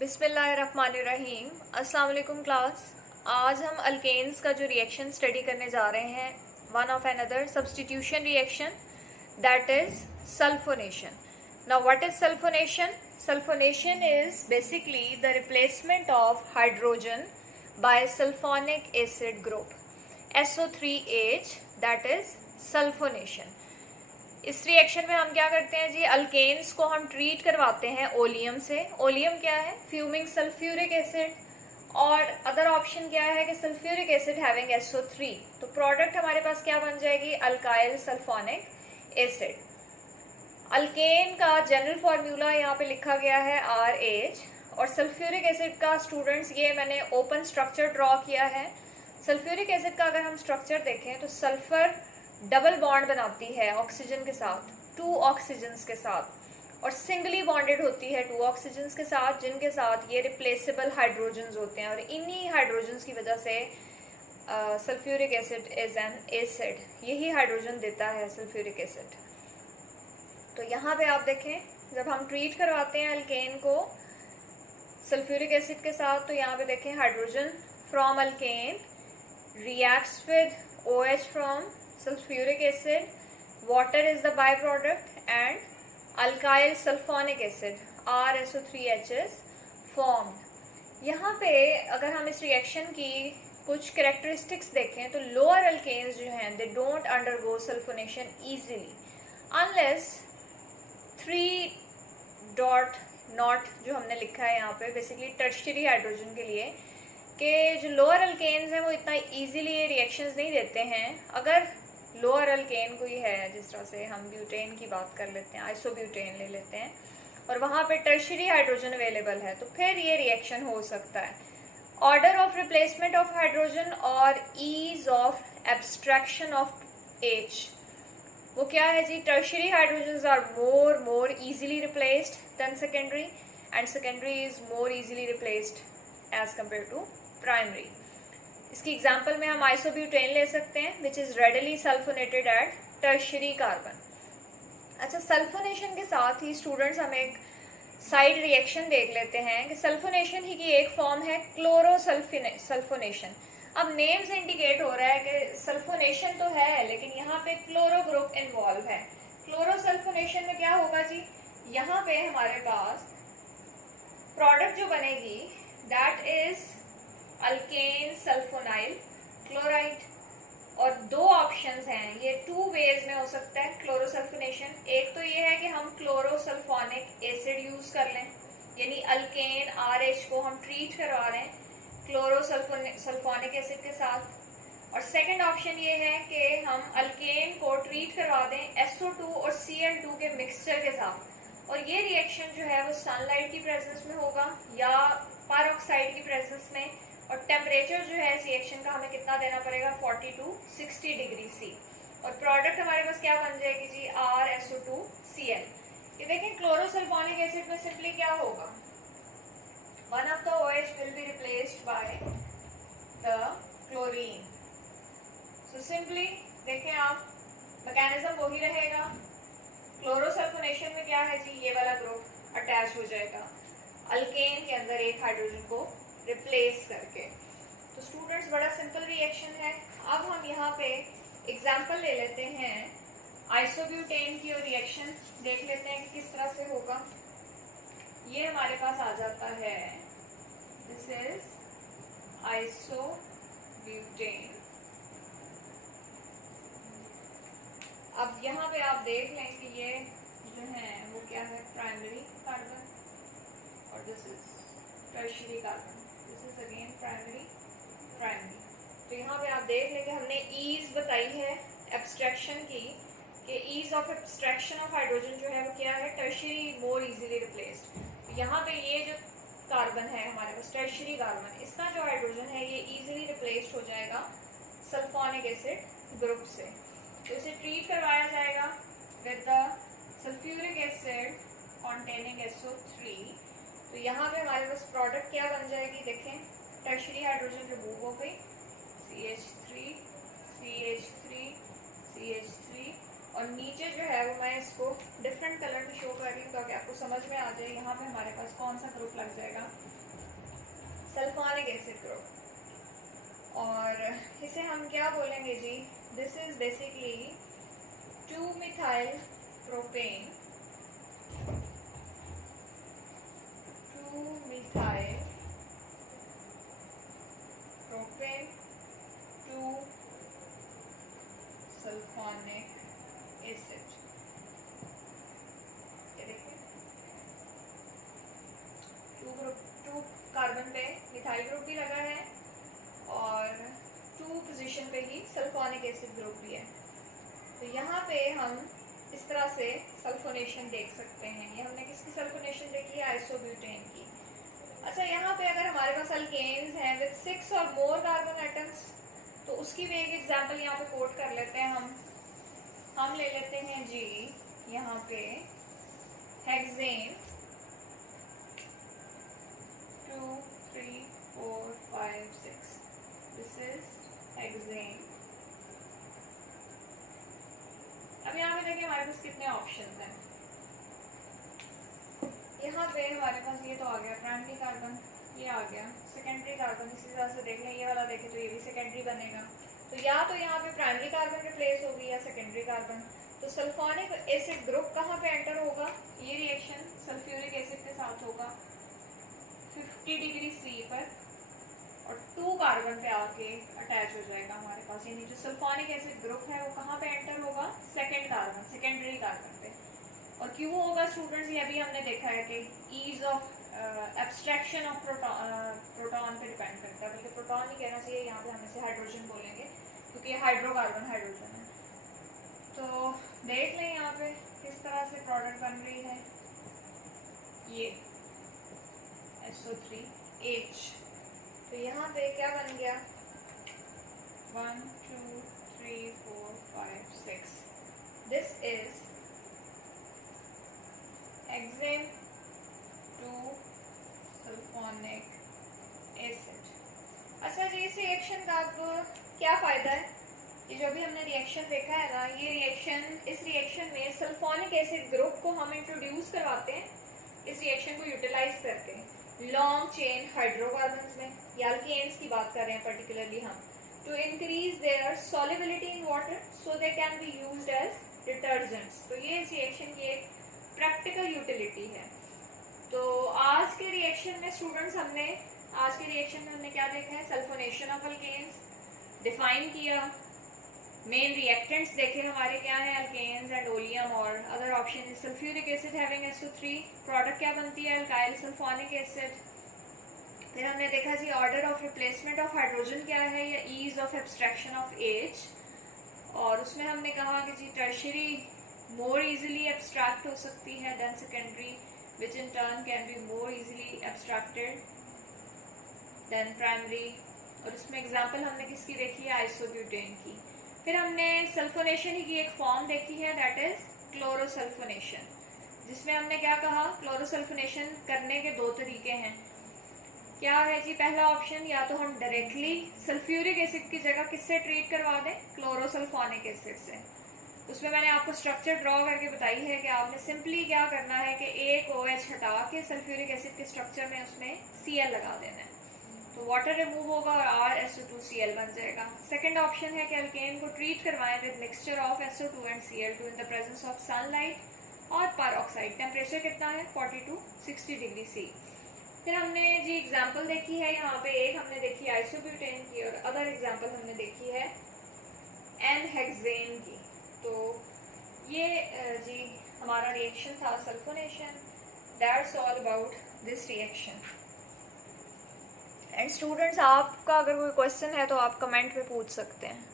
बिस्मिल्लाहिर्रहमानिर्रहीम। अस्सलाम वालेकुम क्लास। आज हम अल्केन्स का जो रिएक्शन स्टडी करने जा रहे हैं, one of another substitution reaction, that is sulphonation. Now what is sulphonation? Sulphonation is basically the replacement of hydrogen bye sulphonic acid group SO3H, that is sulphonation. इस reaction में हम क्या करते हैं जी, अल्केन्स को हम ट्रीट करवाते हैं ओलियम से। ओलियम क्या है? Fuming sulphuric acid. और अदर ऑप्शन क्या है कि सल्फ्यूरिक एसिड हैविंग SO3। तो प्रोडक्ट हमारे पास क्या बन जाएगी? Alkyl sulfonic acid. अल्केन का जनरल फॉर्मूला यहाँ पे लिखा गया है RH, और सल्फ्यूरिक एसिड का स्टूडेंट्स ये मैंने ओपन स्ट्रक्चर ड्रॉ किया है। सल्फ्यूरिक एसिड का अगर हम स्ट्रक्चर देखें तो सल्फर डबल बॉन्ड बनाती है ऑक्सीजन के साथ, 2 ऑक्सीजन्स के साथ, और सिंगली बॉन्डेड होती है 2 ऑक्सीजन्स के साथ, जिनके साथ ये रिप्लेसेबल हाइड्रोजन्स होते हैं। और इन्हीं हाइड्रोजन्स की वजह से sulphuric acid is an acid. यही हाइड्रोजन देता है सल्फ्यूरिक एसिड। तो यहाँ पे आप देखें, जब हम ट्रीट करवाते हैं अल्केन को सल्फ्यूरिक एसिड के साथ, तो यहाँ पे देखें hydrogen from alkane reacts with OH from sulfuric acid, water is the byproduct, and alkyl sulfonic acid RSO3H is formed. यहाँ पे अगर हम इस रिएक्शन की कुछ कैरेक्टरिस्टिक्स देखें तो लोअर अल्केन्स जो हैं they don't undergo sulphonation easily unless 3 dot not जो हमने लिखा है यहाँ पे बेसिकली टर्शियरी हाइड्रोजन के लिए, कि जो लोअर अल्केन्स हैं वो इतना इजीली ये रिएक्शंस नहीं देते हैं। अगर लोअर अल्केन कोई है, जिस तरह से हम ब्यूटेन की बात कर लेते हैं, आइसोब्यूटेन ले लेते हैं, और वहाँ पे टर्शियरी हाइड्रोजन अवेलेबल है, तो फिर ये रिएक्शन हो सकता है। Order of replacement of hydrogen और ease of abstraction of H, वो क्या है जी? Tertiary hydrogens are more easily replaced than secondary, and secondary is more easily replaced as compare to primary. इसकी एग्जांपल में हम आइसोब्यूटेन ले सकते हैं which is readily sulfonated at tertiary carbon. अच्छा, सल्फोनेशन के साथ ही स्टूडेंट्स हम एक साइड रिएक्शन देख लेते हैं कि सल्फोनेशन ही की एक फॉर्म है क्लोरोसल्फोनेशन। अब नेम से इंडिकेट हो रहा है कि सल्फोनेशन तो है, लेकिन यहाँ पे क्लोरो ग्रुप इन्वॉल्व है। क्लोरोसल्फोनेशन में क्या होगा जी? यहाँ पे हमारे पास प्रोडक्ट जो बनेगी that is alkane sulfonyl chloride. और 2 ऑप्शंस हैं, ये 2 वेज में हो सकता है क्लोरोसल्फोनेशन। एक तो ये है कि हम क्लोरोसल्फोनिक एसिड यूज कर लें, यानी अल्केन RH को हम ट्रीट करवा रहे हैं क्लोरोसल्फोनिक एसिड के साथ। और सेकंड ऑप्शन ये है कि हम अल्केन को ट्रीट करवा दें SO2 और Cl2 के मिक्सचर के साथ। और ये रिएक्शन जो है वो सनलाइट की प्रेजेंस में होगा या पेरोक्साइड की प्रेजेंस में, और टेम्परेचर जो है इस रिएक्शन का हमें कितना देना पड़ेगा? 40 to 60 डिग्री C। और प्रोडक्ट हमारे पास क्या बन जाएगी जी? RSO2Cl। ये देखें, क्लोरोसल्फोनिक एसिड में सिंपली क्या होगा? One of the OH will be replaced by the chlorine. So simply देखें आप, मैकेनिज्म वही रहेगा। क्लोरोसल्फोनेशन में क्या है जी? ये वाला ग्रुप अटैच हो जाएगा अल्केन के अंदर एक हाइड्रोजन को रिप्लेस करके। तो स्टूडेंट्स, बड़ा सिंपल रिएक्शन है। अब हम यहाँ पे एग्जांपल ले लेते हैं आइसोब्यूटेन की, और रिएक्शन देख लेते हैं कि किस तरह से होगा। ये हमारे पास आ जाता है, दिस इज आइसोब्यूटेन। अब यहाँ पे आप देख लें कि ये जो है वो क्या है? प्राइमरी कार्बन, और this is tertiary carbon, this is again primary. तो यहाँ पे आप देख लें कि हमने ईज बताई है एब्स्ट्रैक्शन की, कि ease of abstraction of hydrogen जो है वो क्या है? Tertiary more easily replaced. तो यहाँ पे ये जो कार्बन है हमारे पास टर्शियरी कार्बन, इसका जो हाइड्रोजन है ये इजीली रिप्लेस्ड हो जाएगा सल्फोनिक एसिड ग्रुप से। तो इसे ट्रीट करवाया जाएगा with the sulphuric acid containing SO3। तो यहाँ पे हमारे पास प्रोडक्ट क्या बन जाएगी? देखें, टर्शियरी हाइड्रोजन रिमूव हो गई, CH3 CH3 CH3, और नीचे जो है वो मैं इसको डिफरेंट कलर में शो कर रही हूँ ताकि आपको समझ में आ जाए यहाँ पे हमारे पास कौन सा ग्रुप लग जाएगा। सल्फोनिक एसिड ग्रुप, और इसे हम क्या बोलेंगे जी, this is basically 2-methyl propane, 2-methyl propane, 2-sulfonic acid। ये देखिए 2 कार्बन पे मिथाइल ग्रुप भी लगा है और 2 पोजीशन पे ही सल्फोनिक एसिड ग्रुप भी है। तो यहाँ पे हम इस तरह से सल्फोनेशन देख सकते हैं। ये हमने किसकी सल्फोनेशन देखी है, आइसोब्यूटेन की। अच्छा, यहाँ पे अगर हमारे पास अल्केन्स हैं विद 6 और मोर कार्बन एटम्स, तो उसकी भी एक एग्जांपल यहाँ पे कोट कर लेते हैं हम ले लेते हैं जी यहाँ पे हेक्सेन 2, 3, 4, 5, 6, दिस इज हेक्सेन। अब यहाँ पे देखिए हमारे पास कितने ऑप्शंस हैं। यहाँ पे हमारे पास ये तो आ गया प्राइमरी कार्बन, ये आ गया सेकेंडरी कार्बन। इसी तरह से देख लें, ये वाला देखें तो ये भी सेकेंडरी बनेगा। तो या तो यहाँ पे प्राइमरी कार्बन रिप्लेस होगी या सेकेंडरी कार्बन। तो सल्फोनिक एसिड ग्रुप कहाँ पे एंटर होगा, ये रिएक्शन सल्फ्यूरिक एसिड के साथ होगा 50 डिग्री C पर, और 2 कार्बन पे आके अटैच हो जाएगा हमारे पास। यानी जो सल्फोनिक एसिड ग्रुप है वो कहाँ पे एंटर होगा, सेकेंडरी कार्बन पे। और क्यों होगा स्टूडेंट्स, ये अभी हमने देखा है कि ease of abstraction of proton पे डिपेंड करता है। बल्कि प्रोटॉन नहीं कहना चाहिए, यहाँ पे हम इसे हाइड्रोजन बोलेंगे क्योंकि हाइड्रोकार्बन हाइड्रोजन है। तो देख लें यहाँ पे किस तरह से प्रोडक्ट बन रही है, ये SO3H। तो यहाँ पे क्या बन गया, 1, 2, 3, 4, 5, 6, this is hexane 2-sulfonic acid। अच्छा जी, इस रिएक्शन का अब क्या फ़ायदा है, ये जो भी हमने रिएक्शन देखा है ना, ये रिएक्शन, इस रिएक्शन में सल्फोनिक एसिड ग्रुप को हम इंट्रोड्यूस करवाते हैं इस रिएक्शन को यूटिलाइज करके लॉन्ग चेन हाइड्रोकार्बन्स में, या अल्केन्स की बात कर रहे हैं पर्टिकुलरली हम, to increase their solubility in water so they can be used as detergents. तो ये इस रिएक्शन की एक प्रैक्टिकल यूटिलिटी है। तो आज के रिएक्शन में स्टूडेंट्स हमने क्या देखा है, सल्फोनेशन ऑफ अल्केन्स डिफाइन किया, मेन रिएक्टेंट्स देखे हमारे क्या है, अल्केन्स एंड ओलियम, और other option is sulphuric acid having SO3, product क्या बनती है, अल्काइल सल्फोनिक एसिड। फिर हमने देखा जी order of replacement of hydrogen क्या है, या ease of abstraction of H, और उसमें हमने कहा कि जी टर्शियरी मोर इजीली एब्स्ट्रैक्ट हो सकती है than secondary, which in turn can be more easily abstracted than primary. और इसमें एग्जांपल हमने किसकी देखी है, आइसोब्यूटेन की। फिर हमने सल्फोनेशन की एक फॉर्म देखी है, दैट इज क्लोरोसल्फोनेशन, जिसमें हमने क्या कहा, क्लोरोसल्फोनेशन करने के 2 तरीके हैं। क्या है जी, पहला ऑप्शन, या तो हम डायरेक्टली सल्फ्यूरिक एसिड की जगह किससे ट्रीट करवा दें, क्लोरोसल्फोनिक एसिड से। उसमें मैंने आपको स्ट्रक्चर ड्रॉ करके बताई है कि आपने सिंपली क्या करना है कि एक OH हटा के सल्फ्यूरिक एसिड के स्ट्रक्चर में उसमें Cl लगा देना है, तो वाटर रिमूव होगा और RSO2Cl बन जाएगा। सेकंड ऑप्शन है कि अल्केन को ट्रीट करवाएं with mixture of SO2 and Cl2 in the presence of sunlight और पेरोक्साइड। टेम्परेचर कितना है, 40 to 60 डिग्री C। फिर हमने जी एग्जाम्पल देखी है, यहाँ पे एक हमने देखी आइसोब्यूटेन की, और अदर एग्जाम्पल हमने देखी है N-हेक्सेन की। तो ये जी हमारा रिएक्शन था sulphonation. That's all about this reaction. And students, आपका अगर कोई क्वेश्चन है तो आप कमेंट पे पूछ सकते हैं।